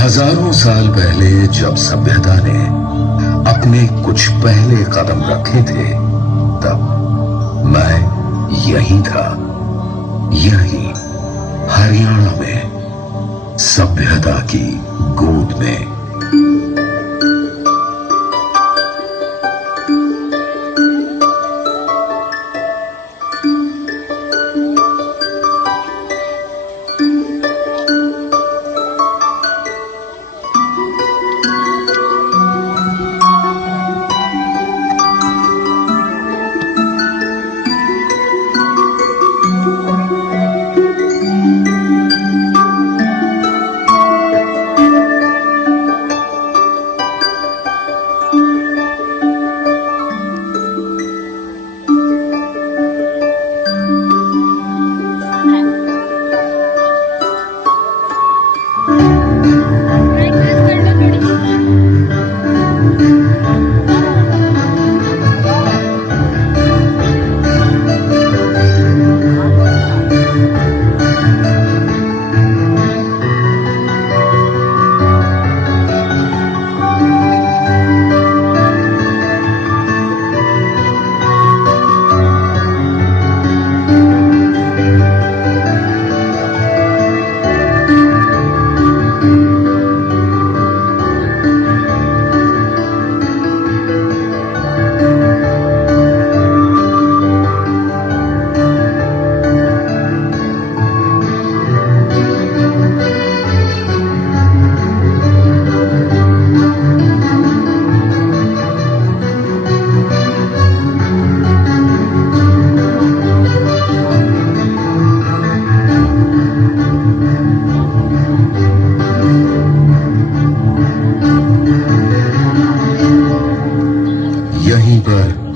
हजारों साल पहले जब सभ्यता ने अपने कुछ पहले कदम रखे थे, तब मैं यही था, यही हरियाणा में सभ्यता की गोद में।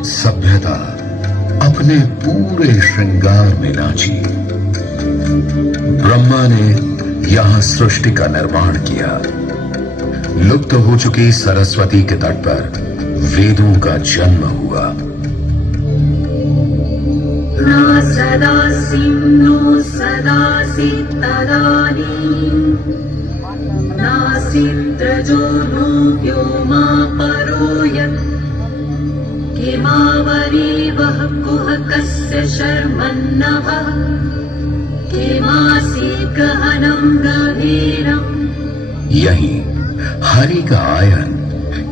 सभ्यता अपने पूरे श्रृंगार में नाची। ब्रह्मा ने यहां सृष्टि का निर्माण किया। लुप्त हो चुकी सरस्वती के तट पर वेदों का जन्म हुआ। न सदा सिन्नो सदा तदानीं नासित्रजो नो व्योमा परो यत् किमावरीवः कुहकस्य शर्मन्नवः किमासी गहनं गभीरम्। यही हरि का आयन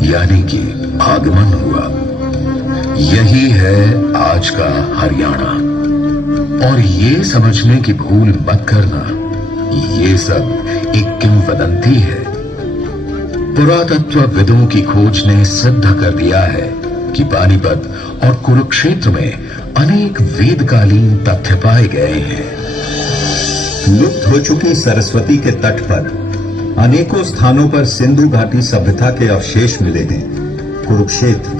यानी कि आगमन हुआ। यही है आज का हरियाणा। और ये समझने की भूल मत करना, ये सब एक किंवदंती है। पुरातत्वविदों की खोज ने सिद्ध कर दिया है कि पानीपत और कुरुक्षेत्र में अनेक वेदकालीन तथ्य पाए गए हैं। लुप्त हो चुकी सरस्वती के तट पर अनेकों स्थानों पर सिंधु घाटी सभ्यता के अवशेष मिले हैं। कुरुक्षेत्र,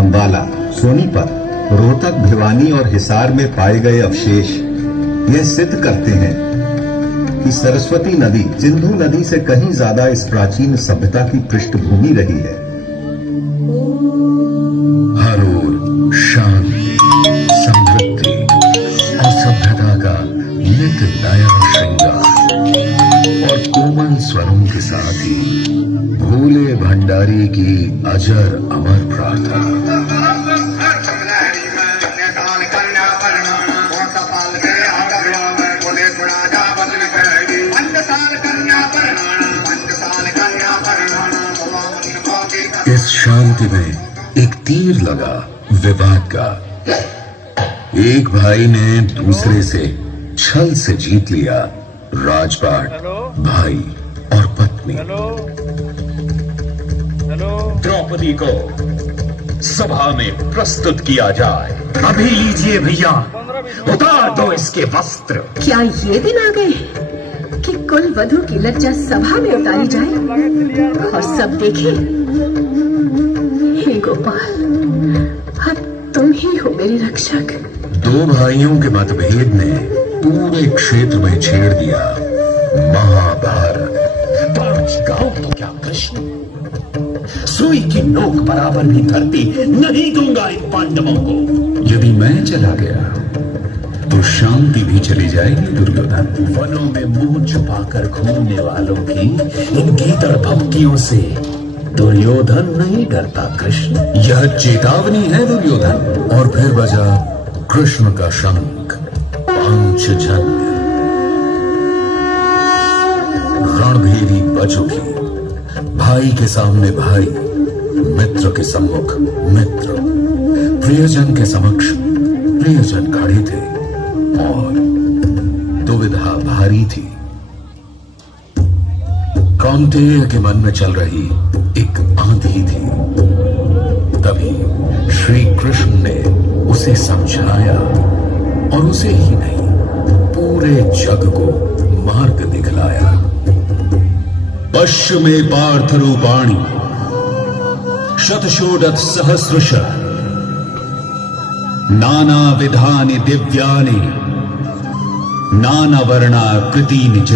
अंबाला, सोनीपत, रोहतक, भिवानी और हिसार में पाए गए अवशेष यह सिद्ध करते हैं कि सरस्वती नदी सिंधु नदी से कहीं ज्यादा इस प्राचीन सभ्यता की पृष्ठभूमि रही है। हर ओर शांति, समृद्धि और सभ्यता का नित नया श्रृंगार और कोमल स्वरों के साथ ही भोले भंडारी की अजर अमर प्रार्थना। इस शांति में एक तीर लगा विवाद का। एक भाई ने दूसरे से छल से जीत लिया राजपाट, भाई और पत्नी। द्रौपदी को सभा में प्रस्तुत किया जाए। अभी लीजिए भैया, उतार दो इसके वस्त्र। क्या ये दिन आ गए कि कुल वधू की लज्जा सभा में उतारी जाए और सब देखें? हे गोपाल, अब तुम ही हो मेरे रक्षक। दो भाइयों के मतभेद ने पूरे क्षेत्र में छेड़ दिया महाभारत। 5 गांव तो क्या कृष्ण, सुई की नोक बराबर भी धरती नहीं दूंगा इन पांडवों को। यदि मैं चला गया तो शांति भी चली जाएगी दुर्योधन। वनों में मुंह छुपाकर घूमने वालों की इन गीदड़ भक्तियों से दुर्योधन नहीं डरता कृष्ण। यह चेतावनी है दुर्योधन। और फिर बजा कृष्ण का शंख पांचजन्य। रणभेरी बच उठी। भाई के सामने भाई, मित्र के सम्मुख मित्र, प्रियजन के समक्ष प्रियजन खड़े थे और दुविधा भारी थी। कौन्तेय के मन में चल रही एक आंधी थी। तभी श्री कृष्ण ने उसे समझाया और उसे ही नहीं, पूरे जग को मार्ग दिखलाया। पश्चिमे पार्थ रूपाणी शतशोडत सहस्रश नाना विधानि दिव्यानि नाना वर्णाकृतीनि च।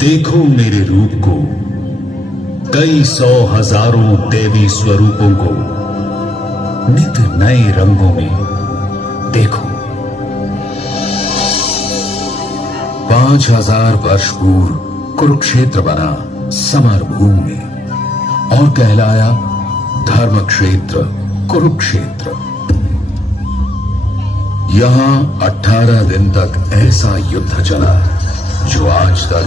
देखो मेरे रूप को, कई 100 हजारों देवी स्वरूपों को नित नए रंगों में देखो। 5000 वर्ष पूर्व कुरुक्षेत्र बना समर भूमि और कहलाया धर्म क्षेत्र कुरुक्षेत्र। यहां 18 दिन तक ऐसा युद्ध चला जो आज तक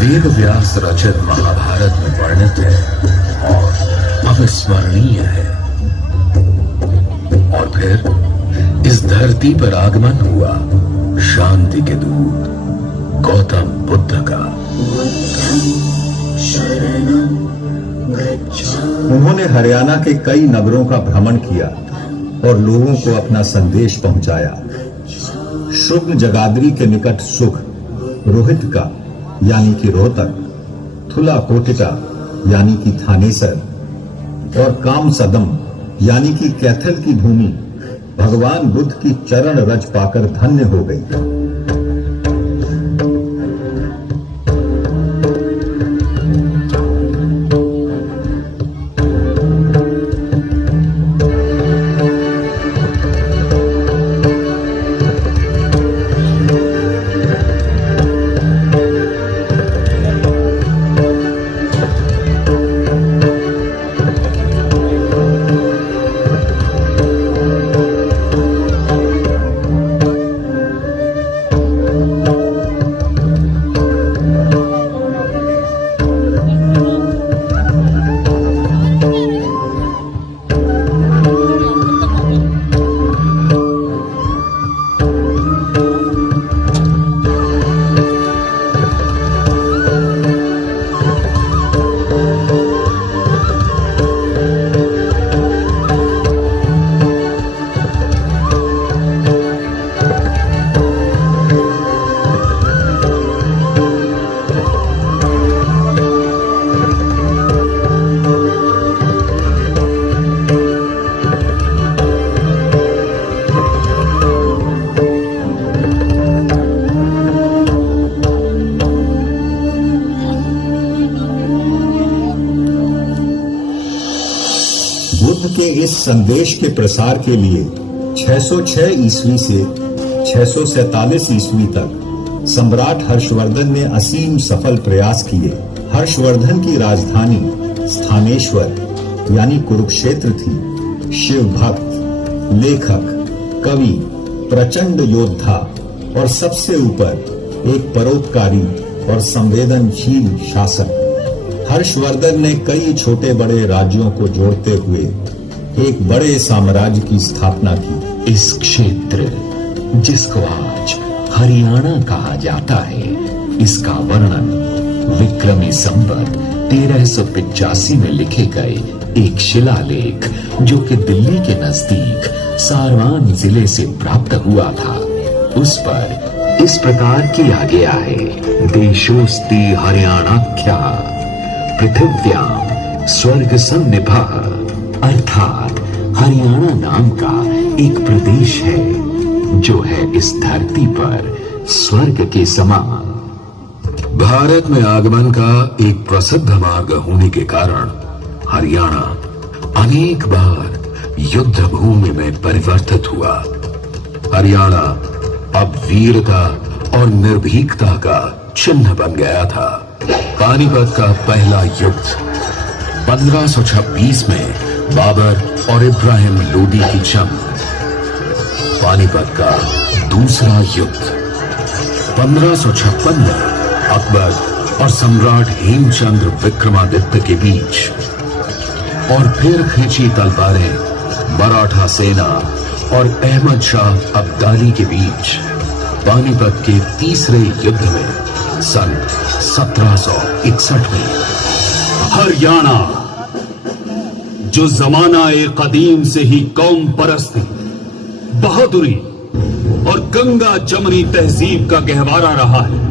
वेद व्यास रचित महाभारत में वर्णित है और अविस्मरणीय है। और फिर इस धरती पर आगमन हुआ शांति के दूत गौतम बुद्ध का। उन्होंने हरियाणा के कई नगरों का भ्रमण किया और लोगों को अपना संदेश पहुंचाया। शुक्ल जगाधरी के निकट सुख, रोहित का यानी कि रोहतक, थुला कोटिका यानी कि थानेसर और काम सदम यानी कि कैथल की भूमि भगवान बुद्ध की चरण रज पाकर धन्य हो गई। बुद्ध के इस संदेश के प्रसार के लिए 606 ईस्वी से 647 ईस्वी तक सम्राट हर्षवर्धन ने असीम सफल प्रयास किए। हर्षवर्धन की राजधानी स्थानेश्वर यानी कुरुक्षेत्र थी। शिव भक्त, लेखक, कवि, प्रचंड योद्धा और सबसे ऊपर एक परोपकारी और संवेदनशील शासक। हर्षवर्धन ने कई छोटे बड़े राज्यों को जोड़ते हुए एक बड़े साम्राज्य की स्थापना की। इस क्षेत्र जिसको आज हरियाणा कहा जाता है, इसका वर्णन विक्रमी संवत 1385 में लिखे गए एक शिलालेख जो कि दिल्ली के नजदीक सारवान जिले से प्राप्त हुआ था, उस पर इस प्रकार किया गया है। देशोस्ति हरियाणाख्या पृथिव्याम स्वर्ग सन्निभः, अर्थात हरियाणा नाम का एक प्रदेश है जो है इस धरती पर स्वर्ग के समान। भारत में आगमन का एक प्रसिद्ध मार्ग होने के कारण हरियाणा अनेक बार युद्ध भूमि में परिवर्तित हुआ। हरियाणा अब वीरता और निर्भीकता का चिन्ह बन गया था। पानीपत का पहला युद्ध 1526 में बाबर और इब्राहिम लोदी की जंग, पानीपत का दूसरा युद्ध 1556 में अकबर और सम्राट हेमचंद्र विक्रमादित्य के बीच, और फिर खींची तलवारें मराठा सेना और अहमद शाह अब्दाली के बीच पानीपत के तीसरे युद्ध में सन 1761 में। हरियाणा जो जमाना-ए कदीम से ही कौम परस्ती, बहादुरी और गंगा जमनी तहजीब का गहवारा रहा है,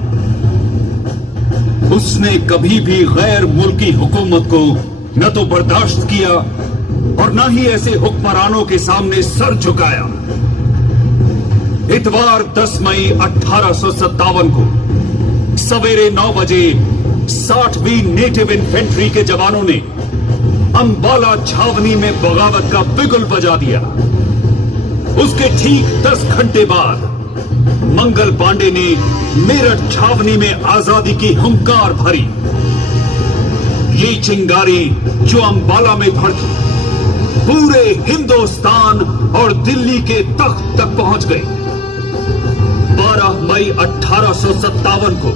उसने कभी भी गैर मुल्की हुकूमत को न तो बर्दाश्त किया और न ही ऐसे हुक्मरानों के सामने सर झुकाया। इतवार 10 मई 1857 को सवेरे 9 बजे 60वीं नेटिव इन्फेंट्री के जवानों ने अंबाला छावनी में बगावत का बिगुल बजा दिया। उसके ठीक 10 घंटे बाद मंगल पांडे ने मेरठ छावनी में आजादी की हुंकार भरी। ये चिंगारी जो अंबाला में भड़की, पूरे हिंदुस्तान और दिल्ली के तख्त तक पहुंच गई। 12 मई 1857 को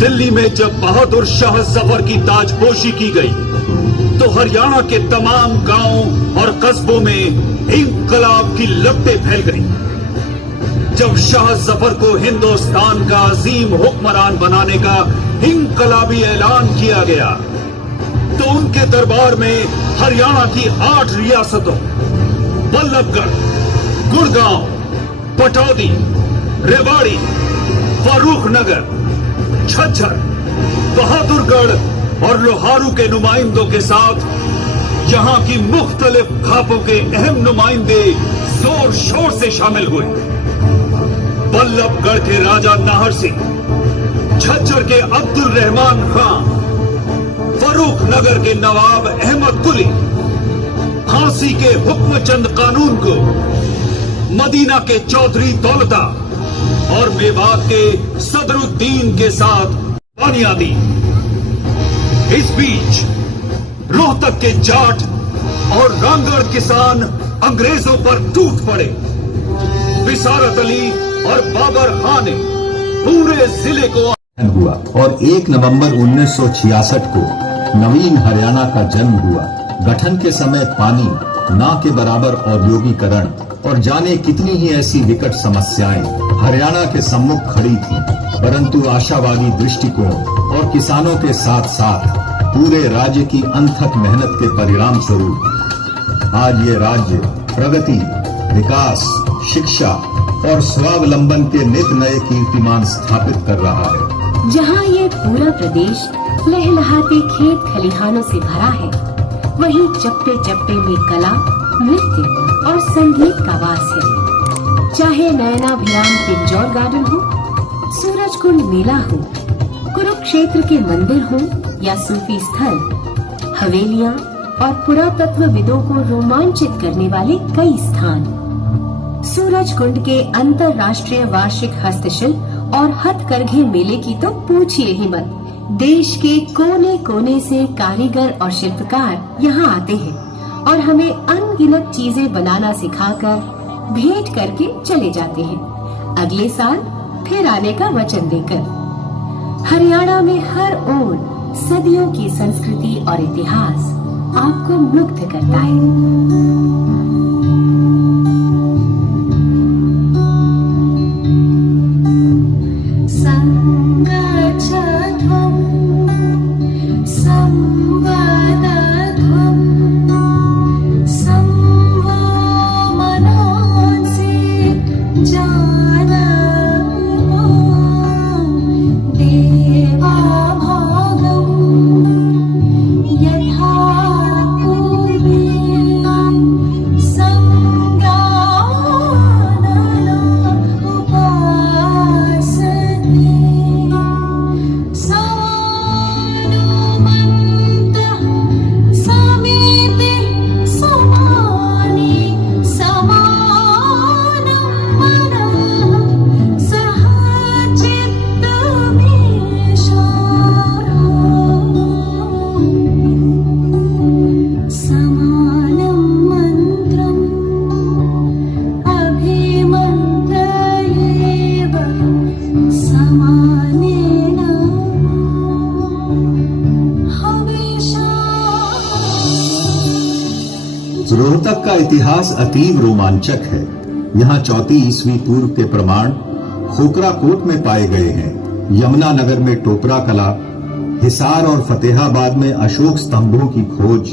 दिल्ली में जब बहादुर शाह जफर की ताजपोशी की गई, तो हरियाणा के तमाम गांवों और कस्बों में इंकलाब की लपटें फैल गई। जब शाह जफर को हिंदुस्तान का अजीम हुक्मरान बनाने का इंकलाबी ऐलान किया गया, तो उनके दरबार में हरियाणा की 8 रियासतों बल्लभगढ़, गुड़गांव, पटौदी, रेवाड़ी, फर्रुखनगर, झज्जर, बहादुरगढ़ और लोहारू के नुमाइंदों के साथ यहां की मुख्तलिफ खापों के अहम नुमाइंदे जोर शोर से शामिल हुए। बल्लभगढ़ के राजा नाहर सिंह, झज्जर के अब्दुल रहमान खान, फर्रुखनगर के नवाब अहमद कुली, झांसी के हुक्मचंद कानून को, मदीना के चौधरी दौलता और मेवात के सदरुद्दीन के साथ बानियां दी। इस बीच रोहतक के जाट और रामगढ़ किसान अंग्रेजों पर टूट पड़े। बिसारत अली और बाबर खान ने पूरे जिले को हुआ और 1 नवंबर 1966 को नवीन हरियाणा का जन्म हुआ। गठन के समय पानी, ना के बराबर औद्योगिकरण और जाने कितनी ही ऐसी विकट समस्याएं हरियाणा के सम्मुख खड़ी थी, परंतु आशावादी दृष्टिकोण और किसानों के साथ साथ पूरे राज्य की अनथक मेहनत के परिणाम स्वरूप आज ये राज्य प्रगति, विकास, शिक्षा और स्वावलंबन के नित नए कीर्तिमान स्थापित कर रहा है। जहाँ ये पूरा प्रदेश लहलहाते खेत खलिहानों से भरा है, वहीं चप्पे चप्पे में कला, नृत्य और संगीत का वास है। चाहे नयनाभिराम पिंजौर गार्डन हो, सूरजकुंड मेला हो, कुरुक्षेत्र के मंदिर हो या सूफी स्थल, हवेलियां और पुरातत्वविदों को रोमांचित करने वाले कई स्थान। सूरजकुंड के अंतर्राष्ट्रीय वार्षिक हस्तशिल्प और हथकरघे मेले की तो पूछिए ही मत। देश के कोने कोने से कारीगर और शिल्पकार यहाँ आते हैं और हमें अनगिनत चीजें बनाना सिखाकर भेंट करके चले जाते हैं, अगले साल फिर आने का वचन देकर। हरियाणा में हर ओर सदियों की संस्कृति और इतिहास आपको मुग्ध करता है। रोहतक का इतिहास अतीव रोमांचक है। यहाँ 34 ईस्वी पूर्व के प्रमाण खोकरा कोट में पाए गए हैं। यमुनानगर में टोपरा कला, हिसार और फतेहाबाद में अशोक स्तंभों की खोज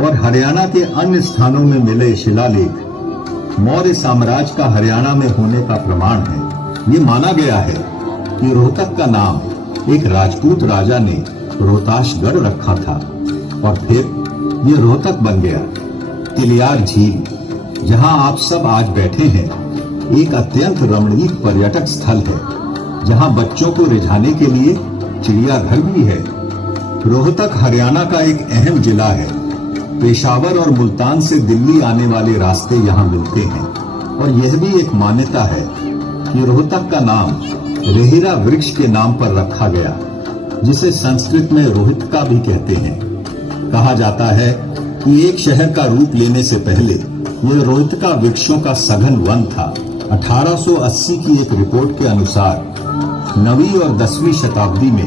और हरियाणा के अन्य स्थानों में मिले शिलालेख मौर्य साम्राज्य का हरियाणा में होने का प्रमाण है। ये माना गया है कि रोहतक का नाम एक राजपूत राजा ने रोहताशगढ़ रखा था और फिर ये रोहतक बन गया। तिलियार झील, जहां आप सब आज बैठे हैं, एक अत्यंत रमणीक पर्यटक स्थल है, जहां बच्चों को रिझाने के लिए चिड़ियाघर भी है। रोहतक हरियाणा का एक अहम जिला है। पेशावर और मुल्तान से दिल्ली आने वाले रास्ते यहां मिलते हैं और यह भी एक मान्यता है कि रोहतक का नाम रेहिरा वृक्ष के नाम पर रखा गया, जिसे संस्कृत में रोहितका भी कहते हैं। कहा जाता है कि एक शहर का रूप लेने से पहले यह रोहितका वृक्षों का सघन वन था। 1880 की एक रिपोर्ट के अनुसार 9वीं और 10वीं शताब्दी में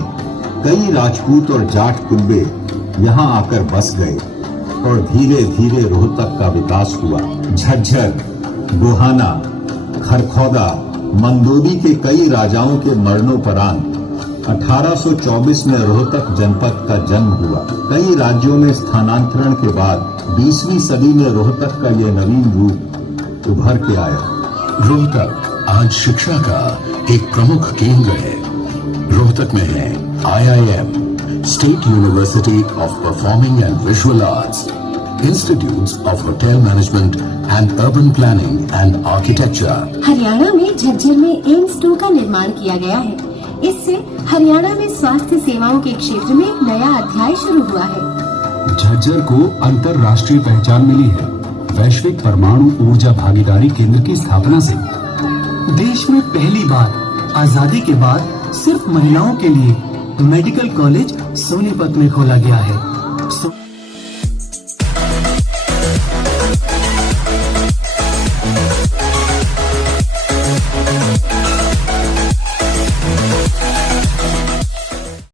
कई राजपूत और जाट कुनबे यहाँ आकर बस गए और धीरे धीरे रोहतक का विकास हुआ। झज्जर, गोहाना, खरखौदा, मंदोदी के कई राजाओं के मरणोपरांत 1824 में रोहतक जनपद का जन्म हुआ। कई राज्यों में स्थानांतरण के बाद 20वीं सदी में रोहतक का यह नवीन रूप उभर के आया। रोहतक आज शिक्षा का एक प्रमुख केंद्र है। रोहतक में है IIM, state university of performing and visual arts, institutes of hotel management and urban planning and architecture. Haryana में झज्जर में एम्स 2 का निर्माण किया गया है। इससे हरियाणा में स्वास्थ्य सेवाओं के क्षेत्र में एक नया अध्याय शुरू हुआ है। झज्जर को अंतर्राष्ट्रीय पहचान मिली है वैश्विक परमाणु ऊर्जा भागीदारी केंद्र की स्थापना से। देश में पहली बार आजादी के बाद सिर्फ महिलाओं के लिए मेडिकल कॉलेज सोनीपत में खोला गया है।